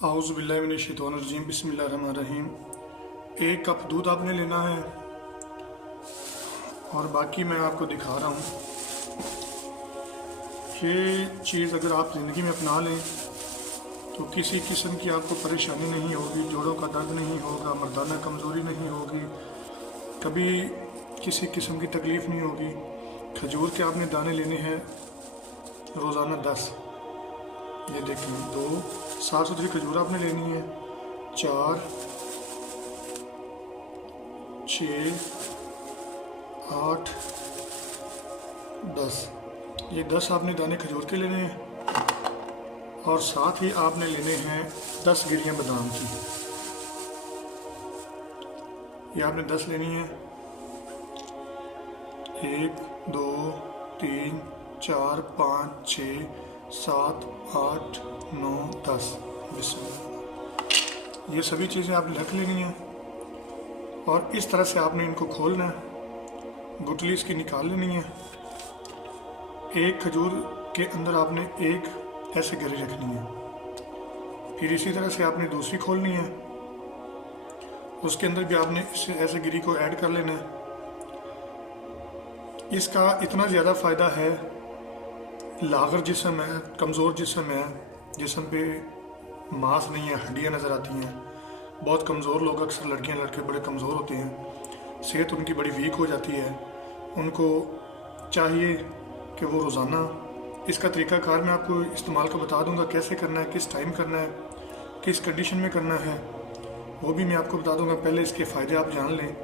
आउज़ु बिल्लाहि मिनश शैतानिर रजीम बिस्मिल्लाहिर रहमानिर रहीम। 1 कप दूध आपने लेना है और बाकी मैं आपको दिखा रहा हूँ। ये चीज़ अगर आप ज़िंदगी में अपना लें तो किसी किस्म की आपको परेशानी नहीं होगी, जोड़ों का दर्द नहीं होगा, मर्दाना कमज़ोरी नहीं होगी, कभी किसी किस्म की तकलीफ़ नहीं होगी। खजूर के आपने दाने लेने हैं रोज़ाना 10। ये देखिए 2 साफ़ सुथरी खजूर आपने लेनी है। 4 6 8 10 ये 10 आपने दाने खजूर के लेने हैं और साथ ही आपने लेने हैं 10 गिरियाँ बादाम की। ये आपने 10 लेनी है। 1 2 3 4 5 6 7 8 9 10 बिस्मिल्लाह। ये सभी चीज़ें आपने रख लेनी हैं और इस तरह से आपने इनको खोलना है। गुठली इसकी निकाल लेनी है। एक खजूर के अंदर आपने एक ऐसे गिरी रखनी है। फिर इसी तरह से आपने दूसरी खोलनी है, उसके अंदर भी आपने इस ऐसे गिरी को ऐड कर लेना है। इसका इतना ज़्यादा फ़ायदा है, लागर जिस्म है, कमज़ोर जिस्म है, जिस्म पे मांस नहीं है, हड्डियाँ नज़र आती हैं, बहुत कमज़ोर लोग, अक्सर लड़कियां लड़के बड़े कमज़ोर होते हैं, सेहत उनकी बड़ी वीक हो जाती है। उनको चाहिए कि वो रोज़ाना इसका तरीक़ाकार मैं आपको इस्तेमाल का बता दूंगा, कैसे करना है, किस टाइम करना है, किस कंडीशन में करना है, वो भी मैं आपको बता दूंगा। पहले इसके फ़ायदे आप जान लें।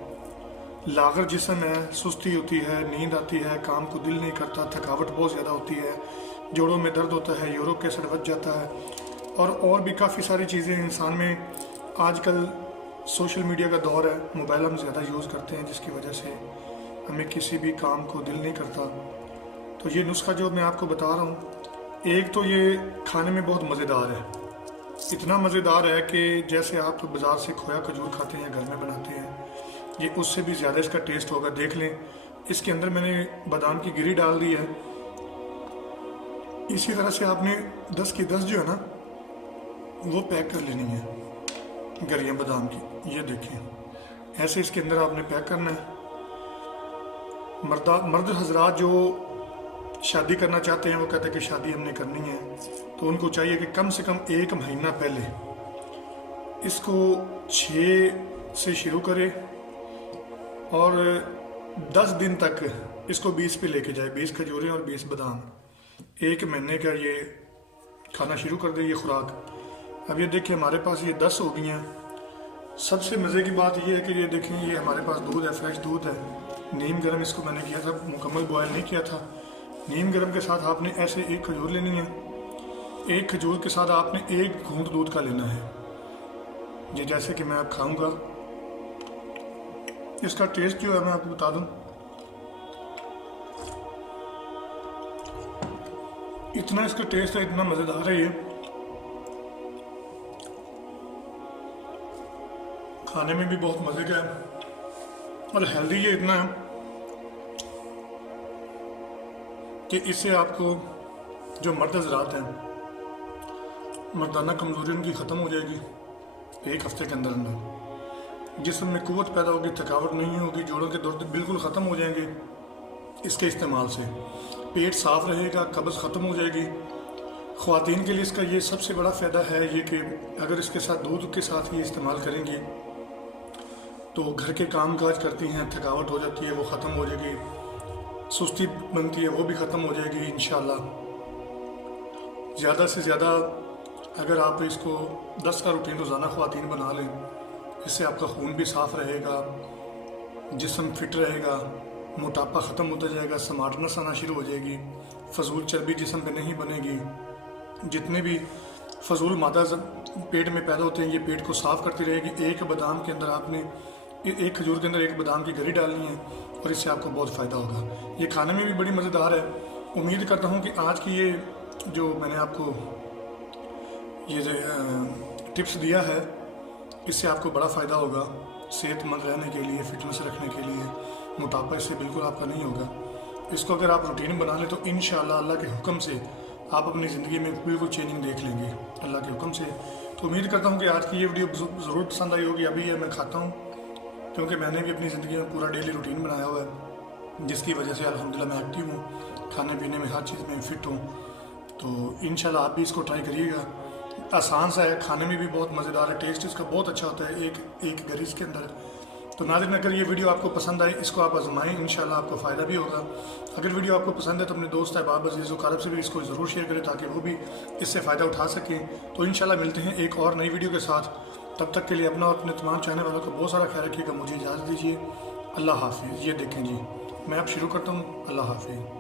लागर जिस्म है, सुस्ती होती है, नींद आती है, काम को दिल नहीं करता, थकावट बहुत ज़्यादा होती है, जोड़ों में दर्द होता है, यूरोप के असर बच जाता है और भी काफ़ी सारी चीज़ें इंसान में। आजकल सोशल मीडिया का दौर है, मोबाइल हम ज़्यादा यूज़ करते हैं, जिसकी वजह से हमें किसी भी काम को दिल नहीं करता। तो ये नुस्खा जो मैं आपको बता रहा हूँ, एक तो ये खाने में बहुत मज़ेदार है, इतना मज़ेदार है कि जैसे आप बाज़ार से खोया खजूर खाते हैं, घर में बनाते हैं, ये उससे भी ज़्यादा इसका टेस्ट होगा। देख लें, इसके अंदर मैंने बादाम की गिरी डाल दी है। इसी तरह से आपने 10 की 10 जो है ना, वो पैक कर लेनी है गिरियाँ बादाम की। ये देखें, ऐसे इसके अंदर आपने पैक करना है। मर्द हजरात जो शादी करना चाहते हैं, वो कहते हैं कि शादी हमने करनी है, तो उनको चाहिए कि कम से कम 1 महीना पहले इसको 6 से शुरू करें और 10 दिन तक इसको 20 पे लेके जाए। 20 खजूरें और 20 बादाम 1 महीने का ये खाना शुरू कर दे, ये खुराक। अब ये देखिए हमारे पास ये 10 हो गई हैं। सबसे मज़े की बात ये है कि ये देखें, ये हमारे पास दूध है, फ्रेश दूध है, नीम गर्म इसको मैंने किया था, मुकम्मल बॉयल नहीं किया था। नीम गर्म के साथ आपने ऐसे 1 खजूर लेनी है। 1 खजूर के साथ आपने 1 घूंट दूध का लेना है। ये जैसे कि मैं अब खाऊंगा, इसका टेस्ट जो है मैं आपको बता दूं, इतना इसका टेस्ट है, इतना मज़ेदार है, ये खाने में भी बहुत मज़े का है और हेल्दी ये इतना है कि इससे आपको जो मर्द हज़रात हैं, मर्दाना कमज़ोरी उनकी ख़त्म हो जाएगी 1 हफ़्ते के अंदर अंदर। जिस्म में कुव्वत पैदा होगी, थकावट नहीं होगी, जोड़ों के दर्द बिल्कुल ख़त्म हो जाएंगे इसके इस्तेमाल से। पेट साफ़ रहेगा, कब्ज़ ख़त्म हो जाएगी। ख़वातीन के लिए इसका ये सबसे बड़ा फ़ायदा है ये कि अगर इसके साथ दूध के साथ ही इस्तेमाल करेंगे तो घर के काम काज करती हैं, थकावट हो जाती है, वो ख़त्म हो जाएगी, सुस्ती बनती है, वो भी ख़त्म हो जाएगी इंशाअल्लाह। ज़्यादा से ज़्यादा अगर आप इसको 10 का रूटीन रोज़ाना ख़वातीन बना लें, इससे आपका खून भी साफ़ रहेगा, जिस्म फिट रहेगा, मोटापा ख़त्म होता जाएगा, स्मार्टनेस आना शुरू हो जाएगी, फजूल चर्बी जिस्म पे नहीं बनेगी। जितने भी फजूल मादा पेट में पैदा होते हैं, ये पेट को साफ़ करती रहेगी। 1 बादाम के अंदर आपने 1 खजूर के अंदर 1 बादाम की गिरी डालनी है और इससे आपको बहुत फ़ायदा होगा। ये खाने में भी बड़ी मज़ेदार है। उम्मीद करता हूँ कि आज की ये जो मैंने आपको ये टिप्स दिया है, इससे आपको बड़ा फ़ायदा होगा सेहतमंद रहने के लिए, फ़िटनेस रखने के लिए। मोटापा इससे बिल्कुल आपका नहीं होगा। इसको अगर आप रूटीन बना लें तो इंशाअल्लाह अल्लाह के हुक्म से आप अपनी ज़िंदगी में बिल्कुल चेंजिंग देख लेंगे। अल्लाह के हुक्म से तो उम्मीद करता हूँ कि आज की ये वीडियो ज़रूर पसंद आई होगी। अभी ये मैं खाता हूँ क्योंकि मैंने भी अपनी ज़िंदगी में पूरा डेली रूटीन बनाया हुआ है, जिसकी वजह से अल्हम्दुलिल्लाह मैं एक्टिव हूँ, खाने पीने में हर चीज़ में फिट हूँ। तो इंशाल्लाह आप भी इसको ट्राई करिएगा। आसान सा है, खाने में भी बहुत मज़ेदार है, टेस्ट इसका बहुत अच्छा होता है एक गरीज के अंदर। तो नाज़रीन, अगर ये वीडियो आपको पसंद आई, इसको आप आजमाएं, इंशाल्लाह आपको फ़ायदा भी होगा। अगर वीडियो आपको पसंद है तो अपने दोस्त अहबाब अज़ीज़ व क़रीब से भी इसको ज़रूर शेयर करें ताकि वो भी इससे फ़ायदा उठा सकें। तो इंशाल्लाह मिलते हैं एक और नई वीडियो के साथ। तब तक के लिए अपना और अपने तमाम चाहने वालों का बहुत सारा ख्याल रखिएगा। मुझे इजाज़त दीजिए। अल्लाह हाफिज़। ये देखें जी, मैं अब शुरू करता हूँ। अल्लाह हाफिज़।